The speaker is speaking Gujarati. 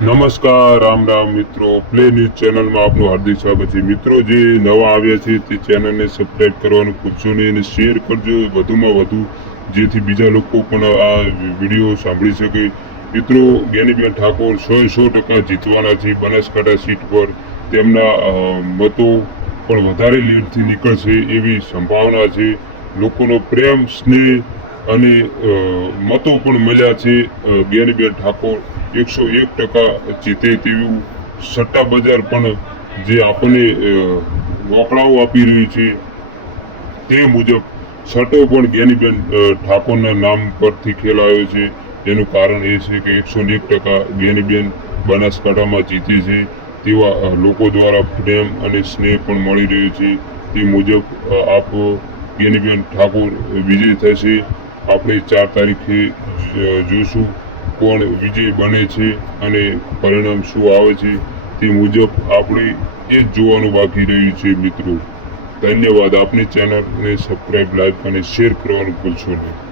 નમસ્કાર, રામ રામ મિત્રો. પ્લે ન્યૂઝ ચેનલમાં આપનું હાર્દિક સ્વાગત છે. મિત્રો જે નવા આવ્યા છે તે ચેનલને સબસ્ક્રાઇબ કરવાનું ભૂલશો નહીં અને શેર કરજો વધુમાં વધુ, જેથી બીજા લોકો પણ આ વિડીયો સાંભળી શકે. મિત્રો, જ્ઞાનીબેન ઠાકોર 100% જીતવાના છે બનાસકાંઠા સીટ પર. તેમના મતો પણ વધારે લીડથી નીકળશે એવી સંભાવના છે. લોકોનો પ્રેમ, સ્નેહ અને મતો પણ મળ્યા છે. જ્ઞાનીબેન ઠાકોર 101% જીતે તેવું સટ્ટા બજાર પણ જે આપણને રોકડાઓ આપી રહ્યું છે તે મુજબ સટ્ટો પણ જ્ઞાનીબેન ઠાકોરના નામ પરથી ખેલાયો છે. તેનું કારણ એ છે કે 101% જ્ઞાનીબેન બનાસકાંઠામાં જીતે છે તેવા લોકો દ્વારા પ્રેમ અને સ્નેહ પણ મળી રહ્યો છે. તે મુજબ આપ જ્ઞાનીબેન ઠાકોર વિજય થશે. આપણે 4 તારીખે જોશું કોણ વિજય બને છે અને પરિણામ શું આવે છે. તે મુજબ આપણે એ જ જોવાનું બાકી રહ્યું છે. મિત્રો, ધન્યવાદ. આપની ચેનલને સબસ્ક્રાઇબ, લાઈક અને શેર કરવાનું ભૂલશો નહીં.